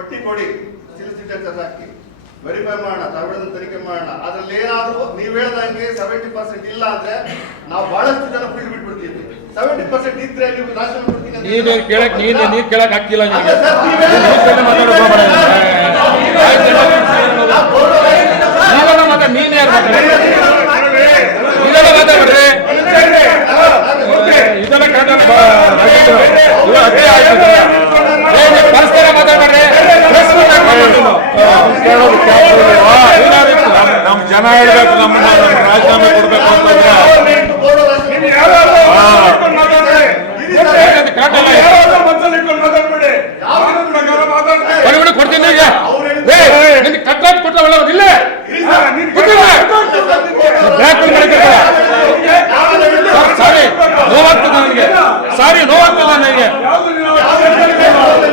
ಪಟ್ಟಿ ಕೊಡಿ ಸಿಲಿಸಿಟೇಟರ್ ಹಾಕಿ. ವೆರಿಫೈ ಮಾಡೋಣ ತಾವಿಡದ ತನಿಖೆ ಮಾಡೋಣ. ಅದ್ರಲ್ಲಿ ಏನಾದರೂ ನೀವು ಹೇಳ್ದಂಗೆ ಸೆವೆಂಟಿ ಪರ್ಸೆಂಟ್ ಇಲ್ಲ ಅಂದ್ರೆ ನಾವು ಬಹಳಷ್ಟು ಜನ ಫೀಲ್ಡ್ ಬಿಟ್ಬಿಡ್ತೀವಿ. ಸೆವೆಂಟಿ ಪರ್ಸೆಂಟ್ ಇದ್ರೆ ನೀವು ರಾಶನ್ ನೀನು ಕೇಳಕ್ ನೀನು ನೀನ್ ಕೇಳಕ್ ಆಗ್ತಿಲ್ಲ ನಿನಗೆ ಅಲ್ಲ ಸರ್, ನೀವೇ- ನೀನ್ ಕಡೆ ಮಾತಾಡೋಕ್ ಹೋಗ್ಬೇಡ ನೀನು. ನಾವು ಗೌರವ ರಹಿತ- ನೀವೆಲ್ಲ ಮಾತಾಡ ನೀನ್ ಯಾರು ಮಾತಾಡ ಇದೆಲ್ಲ ಮಾತಾಡ್ಬೇಡ್ರಿ ಇದೆಲ್ಲ ಕನ್ನಡ ಇದು ಅದೇ ಆಯ್ತು ಇದೆಲ್ಲ. ಏ, ನೀವು ಪರಸ್ಪರ ಮಾತಾಡ್ಬೇಡ್ರಿ ಪ್ರೆಸ್ ಮೀಟ್ ಹಾಕ್ಬೇಡ್ರಿ ನೀವು. ಏನಾದ್ರು ಇತ್ತು? ನಮ್ ಜನ ಹೇಳ್ಬೇಕು ನಮ್ಮನ್ನ ನಮ್ಗೆ ರಾಜೀನಾಮೆ ಕೊಡ್ಬೇಕು ಅಂತಂದ್ರೆ ಗೌರ್ಮೆಂಟ್ ಗೌರವ ರಹಿತ- ಯಾಕಂದ್ರೆ ಕರೆಕ್ಟ್ ಅಲ್ಲ ಇದು. ಹೊರಗಡೆ ಕೊಡ್ತೀನಿ ಈಗ ಏ ನಿನ್ಗೆ ಕಟ್ಟಾಟ್ ಕೊಟ್ಟವಲ್ಲ ಅವ್ರು ಇಲ್ಲೇ ಕೊಟ್ಟಿಲ್ಲ ಬ್ಲ್ಯಾಕ್ ಮೇಲ್ ಮಾಡಿರ್ತಾರೆ ಸರ್ ಸಾರಿ ನೋವಾಗ್ತದೆ ನನಗೆ ಸಾರಿ ನೋವಾಗ್ತದೆ ನನಗೆ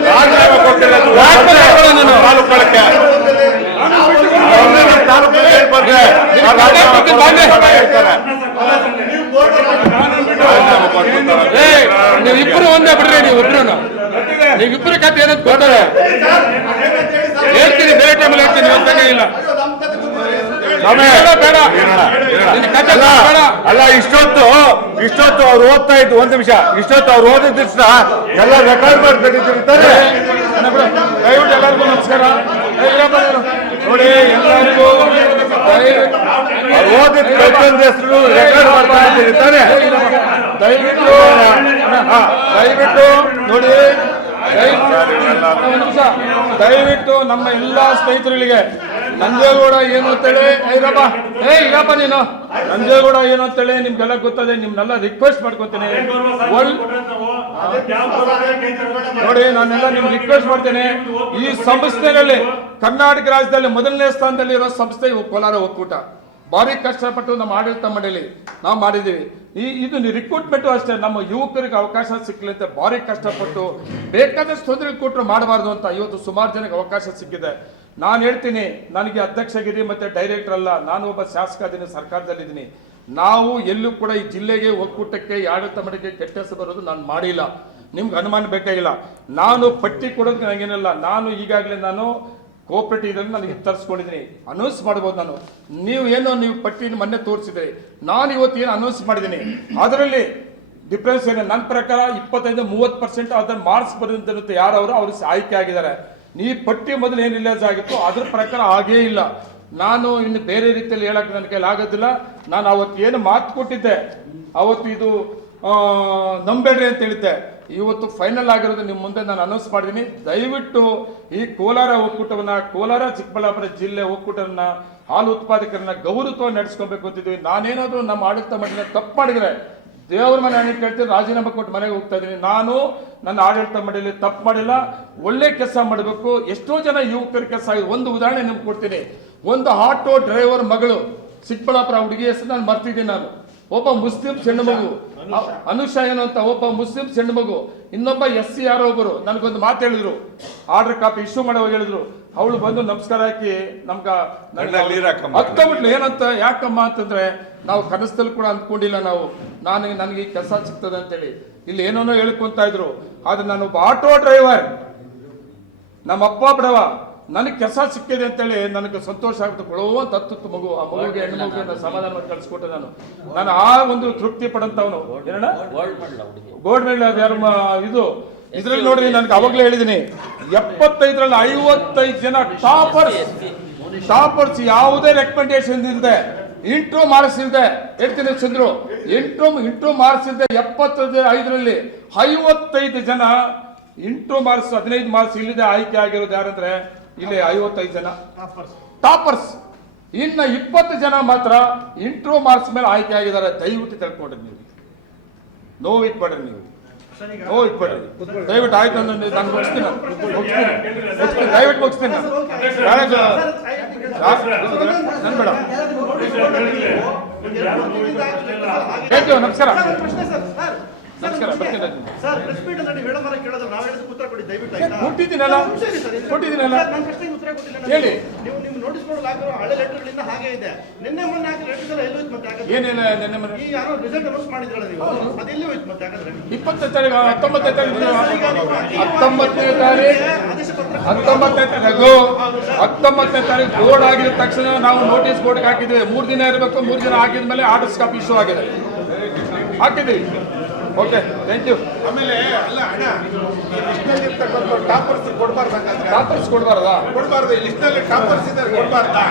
ರಾಜೀನಾಮೆ ಕೊಟ್ಟಿಲ್ಲ ಅದು ಬ್ಲ್ಯಾಕ್ ಮೇಲ್ ಮಾಡ್ಬೇಡ ನೀನು. ತಾಲೂಕುಗಳಕ್ಕೆ ಅವ್ರನ್ನ ತಾಲೂಕಲ್ಲಿ ಹೇಳ್ಬಾರ್ದು. ನಿನ್ನ ಆ ರಾಜೀನಾಮೆ ಕರ್ನಾಟಕದ ಬಾಂಡೆ. ಕೊಡ್ಬೇಕು ಅಂತ ಹೇಳ್ತಾರೆ. ನೀವು ಗೌರವ ರಹಿತ- ರಾಜೀನಾಮೆ ಕೊಟ್ಬಿಡ್ತಾರೆ. ಏ ನೀವು ಇಬ್ರು ಒಂದೇ ಬಿಡ್ರಿ ನೀವು ಇಬ್ರು ನೀವು ಇಬ್ರು ಕತೆ ಏನಂತ ಗೊತ್ತದೆ? ಹೇಳ್ತೀನಿ ಬೇರೆ ಟೈಮಲ್ಲಿ ಹೇಳ್ತೀನಿ ಇವತ್ತೇ ಇಲ್ಲ. ಅಲ್ಲ, ಇಷ್ಟೊತ್ತು ಇಷ್ಟೊತ್ತು ಅವ್ರು ಓದ್ತಾ ಇದ್ದು ಒಂದ್ ನಿಮಿಷ. ಇಷ್ಟೊತ್ತು ಅವ್ರು ಓದಿದ ಎಲ್ಲ ರೆಕಾರ್ಡ್ ಮಾಡ್ಬೇಕು ತಾನೇ ದಯವಿಟ್ಟು ಎಲ್ಲರಿಗೂ ನಮಸ್ಕಾರ ಏ, ಇರಪ್ಪ ನೀನು. ನೋಡಿ ಎಲ್ಲರಿಗೂ ದಯವಿಟ್ಟು ಹೆಸರು ರೆಕಾರ್ಡ್ ಮಾಡ್ಕೊಂಡಿದ್ದೀರಿ ತಾನೇ? ದಯವಿಟ್ಟು ದಯವಿಟ್ಟು ನೋಡಿ. ದಯವಿಟ್ಟು ನಮ್ಮ ಎಲ್ಲಾ ಸ್ನೇಹಿತರುಗಳಿಗೆ, ನಂಜೇಗೌಡ ಏನು ಅಂತೇಳಿ? ಇರಪ್ಪ. ಏ, ಇರಪ್ಪ ನೀನು. ನಂಜೇಗೌಡ ಏನು ಅಂತೇಳಿ ನಿಮ್ಗೆಲ್ಲ ಗೊತ್ತದೆ, ನಿಮ್ನೆಲ್ಲ ರಿಕ್ವೆಸ್ಟ್ ಮಾಡ್ಕೊತೀನಿ. ನೋಡಿ, ನಾನೆಲ್ಲ ನಿಮ್ಗೆ ರಿಕ್ವೆಸ್ಟ್ ಮಾಡ್ತೇನೆ. ಈ ಸಂಸ್ಥೆನಲ್ಲಿ, ಕರ್ನಾಟಕ ರಾಜ್ಯದಲ್ಲಿ ಮೊದಲನೇ ಸ್ಥಾನದಲ್ಲಿ ಇರೋ ಸಂಸ್ಥೆ ಕೋಲಾರ ಒಕ್ಕೂಟ ಭಾರಿ ಕಷ್ಟಪಟ್ಟು ನಮ್ಮ ಆಡಳಿತ ಮಂಡಳಿ ನಾವು ಮಾಡಿದ್ದೀವಿ. ಈ, ಇದು ರಿಕ್ರೂಟ್ಮೆಂಟ್ ಅಷ್ಟೇ, ನಮ್ಮ ಯುವಕರಿಗೆ ಅವಕಾಶ ಸಿಕ್ಕಲಿ ಅಂತ ಭಾರಿ ಕಷ್ಟಪಟ್ಟು ಬೇಕಾದಷ್ಟು ತೊಂದರೆ ಕೊಟ್ಟರು ಮಾಡಬಾರ್ದು ಅಂತ ಇವತ್ತು ಸುಮಾರು ಜನಕ್ಕೆ ಅವಕಾಶ ಸಿಕ್ಕಿದೆ. ನಾನು ಹೇಳ್ತೀನಿ, ನನಗೆ ಅಧ್ಯಕ್ಷಗಿರಿ ಮತ್ತೆ ಡೈರೆಕ್ಟರ್ ಅಲ್ಲ, ನಾನು ಒಬ್ಬ ಶಾಸಕ ಇದ್ದೀನಿ ಸರ್ಕಾರದಲ್ಲಿದ್ದೀನಿ ನಾವು ಎಲ್ಲೂ ಕೂಡ ಈ ಜಿಲ್ಲೆಗೆ ಒಕ್ಕೂಟಕ್ಕೆ ಆಡಳಿತ ಮಂಡಳಿಗೆ ಕೆಟ್ಟ ಬರೋದು ನಾನು ಮಾಡಿಲ್ಲ. ನಿಮ್ಗೆ ಅನುಮಾನ ಬೇಕಾಗಿಲ್ಲ. ನಾನು ಪಟ್ಟಿ ಕೊಡೋದಕ್ಕೆ ನನಗೇನಿಲ್ಲ ನಾನು ಈಗಾಗಲೇ ನಾನು ಕೋಆಪರೇಟಿವ್ ಇದನ್ನು ನನಗೆ ತರಿಸ್ಕೊಂಡಿದ್ದೀನಿ. ಅನೌನ್ಸ್ ಮಾಡ್ಬೋದು ನಾನು. ನೀವು ಏನೋ ನೀವು ಪಟ್ಟಿನ ಮೊನ್ನೆ ತೋರಿಸಿದ್ರಿ. ನಾನು ಇವತ್ತು ಏನು ಅನೌನ್ಸ್ ಮಾಡಿದ್ದೀನಿ. ಅದರಲ್ಲಿ ಡಿಫ್ರೆನ್ಸ್ ಏನು? ನನ್ನ ಪ್ರಕಾರ ಇಪ್ಪತ್ತೈದು, ಮೂವತ್ತು ಪರ್ಸೆಂಟ್ ಅದನ್ನು ಮಾರ್ಕ್ಸ್ ಬರೆದಂತಿರುತ್ತೆ ಯಾರವರು? ಅವರು ಆಯ್ಕೆ ಆಗಿದ್ದಾರೆ. ನೀ ಪಟ್ಟಿ ಮೊದಲು ಏನು ರಿಲೀಸ್ ಆಗಿತ್ತು? ಅದ್ರ ಪ್ರಕಾರ ಹಾಗೇ ಇಲ್ಲ. ನಾನು ಇನ್ನು ಬೇರೆ ರೀತಿಯಲ್ಲಿ ಹೇಳಕ್ಕೆ ನನ್ನ ಕೈಲಿ ಆಗೋದಿಲ್ಲ. ನಾನು ಅವತ್ತು ಏನು ಮಾತು ಕೊಟ್ಟಿದ್ದೆ? ಅವತ್ತು ಇದು ನಂಬೇಡ್ರಿ ಅಂತ ಹೇಳಿದ್ದೆ. ಇವತ್ತು ಫೈನಲ್ ಆಗಿರೋದು ನಿಮ್ಮ ಮುಂದೆ ನಾನು ಅನೌನ್ಸ್ ಮಾಡಿದ್ದೀನಿ ದಯವಿಟ್ಟು ಈ ಕೋಲಾರ ಒಕ್ಕೂಟವನ್ನ, ಕೋಲಾರ ಚಿಕ್ಕಬಳ್ಳಾಪುರ ಜಿಲ್ಲೆ ಒಕ್ಕೂಟವನ್ನ, ಹಾಲು ಉತ್ಪಾದಕರನ್ನ ಗೌರವ ನಡೆಸ್ಕೊಬೇಕು ಅಂತಿದ್ದೀವಿ. ನಾನೇನಾದರೂ ನಮ್ಮ ಆಡಳಿತ ಮಂಡಳಿ ತಪ್ಪು ಮಾಡಿದ್ರೆ ದೇವ್ರ ಮನೆ ಹಣ ಕೇಳ್ತೀನಿ, ರಾಜೀನಾಮೆ ಕೊಟ್ಟು ಮನೆಗೆ ಹೋಗ್ತಾ ಇದ್ದೀನಿ. ನಾನು ನನ್ನ ಆಡಳಿತ ಮಂಡಳಿ ತಪ್ಪು ಮಾಡಿಲ್ಲ. ಒಳ್ಳೆ ಕೆಲಸ ಮಾಡಬೇಕು. ಎಷ್ಟೋ ಜನ ಯುವಕರ ಕೆಲಸ. ಆಗಿದೆ ಒಂದು ಉದಾಹರಣೆ ನಿಮ್ಗೆ ಕೊಡ್ತೀನಿ. ಒಂದು ಆಟೋ ಡ್ರೈವರ್ ಮಗಳು, ಚಿಕ್ಕಬಳ್ಳಾಪುರ ಹುಡುಗಿ ಹೆಸರು ನಾನು ಮರ್ತಿದ್ದೀನಿ ನಾನು. ಒಬ್ಬ ಮುಸ್ಲಿಂ ಹೆಣ್ಣು ಮಗು. ಅನುಷಾ. ಏನು ಅಂತ ಒಬ್ಬ ಮುಸ್ಲಿಂ ಹೆಣ್ಣು ಮಗು. ಇನ್ನೊಬ್ಬ ಎಸ್ ಸಿ ಯಾರೋ ಒಬ್ಬರು ನನಗೊಂದು ಮಾತು ಹೇಳಿದ್ರು. ಆರ್ಡರ್ ಕಾಪಿ ಇಶ್ಯೂ ಮಾಡೋ ಹೇಳಿದ್ರು. ಅವಳು ಬಂದು ನಮಸ್ಕಾರ ಹಾಕಿ ನಮ್ಗ. ಹತ್ತಬಿಟ್ಲು ಏನಂತ ಯಾಕಮ್ಮ ಅಂತಂದ್ರೆ ನಾವು ಕನಸದಲ್ಲಿ ಕೂಡ ಅಂದ್ಕೊಂಡಿಲ್ಲ ನಾವು. ನಾನು ನನಗೆ ಈ ಕೆಲಸ ಸಿಗ್ತದೆ ಅಂತೇಳಿ. ಇಲ್ಲಿ ಏನೇನೋ ಹೇಳ್ಕೊಂತ ಇದ್ರು. ಆದ್ರೆ ನಾನು ಒಬ್ಬ ಆಟೋ ಡ್ರೈವರ್. ನಮ್ಮ ಅಪ್ಪ ಬಿಡವ. ನನಗೆ ಕೆಲಸ ಸಿಕ್ಕಿದೆ ಅಂತೇಳಿ ನನಗೆ ಸಂತೋಷ ಆಗುತ್ತೆ ಕೊಡುವ ಹತ್ತು ಮಗು ಆ ಮಗುಗೆ ಹೆಣ್ಣು ಮಗುವಿನ ಸಮಾಧಾನ ಮಾಡಿ ಕಳಿಸ್ಕೊಟ್ಟೆ ನಾನು. ನಾನು ಆ ಒಂದು ತೃಪ್ತಿ ಪಡಂತವನು. ಗೋಲ್ಡ್ ಮೆಡಲ್ ಅದು ಯಾರು ಇದು? ಇದ್ರಲ್ಲಿ ನೋಡ್ರಿ ನನಗೆ ಅವಾಗಲೇ ಹೇಳಿದ್ದೀನಿ ಎಪ್ಪತ್ತೈದರಲ್ಲಿ ಐವತ್ತೈದು ಜನ ಟಾಪರ್ಸ್ ಟಾಪರ್ಸ್ ಯಾವುದೇ ರೆಕಮೆಂಡೇಶನ್ ಇಲ್ಲದೆ ಇಂಟ್ರೋ ಮಾರ್ಕ್ಸ್ ಇಲ್ಲದೆ ಹೇಳ್ತೀನಿ ಚಂದ್ರು ಇಂಟ್ರೋ ಇಂಟ್ರೋ ಮಾರ್ಕ್ಸ್ ಇಲ್ಲದೆ ಎಪ್ಪತ್ತೈದು ಐದರಲ್ಲಿ ಐವತ್ತೈದು ಜನ ಇಂಟ್ರೋ ಮಾರ್ಕ್ಸ್ ಹದಿನೈದು ಮಾರ್ಕ್ಸ್ ಇಲ್ಲದೆ ಆಯ್ಕೆ ಆಗಿರೋದು ಯಾರಂದ್ರೆ ಇಲ್ಲಿ ಐವತ್ತೈದು ಜನ ಟಾಪರ್ಸ್ ಇನ್ನು ಇಪ್ಪತ್ತು ಜನ ಮಾತ್ರ ಇಂಟ್ರೋ ಮಾರ್ಕ್ಸ್ ಮೇಲೆ ಆಯ್ಕೆ ಆಗಿದ್ದಾರೆ ದಯವಿಟ್ಟು ತಿಳ್ಕೊಂಡ್ರಿ ನೀವು ನೋವು ಇಟ್ಬೇಡ್ರಿ ನೀವು ನೋವು ಇಟ್ಬೇಡ್ರಿ ದಯವಿಟ್ಟು ಆಯ್ತು ಅಂದ್ರೆ ನೀವು- ನಾನು ಮುಗಿಸ್ತೀನಿ. ದಯವಿಟ್ಟು ಮುಗಿಸ್ತೀನಿ ನಾನು ನನ್ ಯು ನಮಸ್ಕಾರ ಕೊಟ್ಟಿದ್ದೀನಲ್ಲ? ಕೊಟ್ಟಿದ್ದೀನಲ್ಲ? ಹೇಳಿ. ನೀವು ನೋಟಿಸ್ ಹಾಕಿರೋ ಹಳೆ ಲೆಟರ್ಗಳಿಂದ ಹಾಗೆ ಇದೆ. ನಿನ್ನೆ ಮೊನ್ನೆ ಎಲ್ಲ ಮತ್ತೆ ಹಾಗಾದ್ರೆ? ಏನೇನು ನೆನ್ನೆ ಮೊನ್ನೆ? ಈ ಯಾರೋ ರಿಸಲ್ಟ್ ಅನೌನ್ಸ್ ಮಾಡಿದ್ರಲ್ಲ ನೀವು? ಅದೆಲ್ಲಿ ಮತ್ತೆ ಹಾಗಾದ್ರೆ? ಇಪ್ಪತ್ತನೇ ತಾರೀಕು ಹತ್ತೊಂಬತ್ತನೇ ತಾರೀಕು ಹತ್ತೊಂಬತ್ತನೇ ತಾರೀಕು ಆದೇಶ ಪತ್ರ ಹತ್ತೊಂಬತ್ತನೇ ತಾರೀಕು. ಹತ್ತೊಂಬತ್ತನೇ ತಾರೀಕು. ಬೋರ್ಡ್ ಆಗಿದ ತಕ್ಷಣ ನಾವು ನೋಟಿಸ್ ಬೋರ್ಡ್ ಹಾಕಿದ್ವಿ ಮೂರು ದಿನ ಇರಬೇಕು ಮೂರು ದಿನ ಆಗಿದ್ಮೇಲೆ ಆರ್ಡರ್ಸ್ ಕಾಪಿ ಇಶ್ಯೂ ಆಗಿದೆ. ಹಾಕಿದ್ವಿ ಓಕೆ ಥ್ಯಾಂಕ್ ಯು ಆಮೇಲೆ ಅಲ್ಲ ಅಣ್ಣ ಈ ಲಿಸ್ಟ್ನಲ್ಲಿ ಇರ್ತಕ್ಕಂಥ ಟಾಪರ್ಸ್ ಕೊಡಬಾರ್ದು ಟಾಪರ್ಸ್ ಕೊಡಬಾರ್ದಾ? ಕೊಡಬಾರ್ದು ಈ ಲಿಸ್ಟ್ನಲ್ಲಿ ಟಾಪರ್ಸ್ ಇದ್ದಾರೆ ಕೊಡ್ಬಾರ್ದಾ?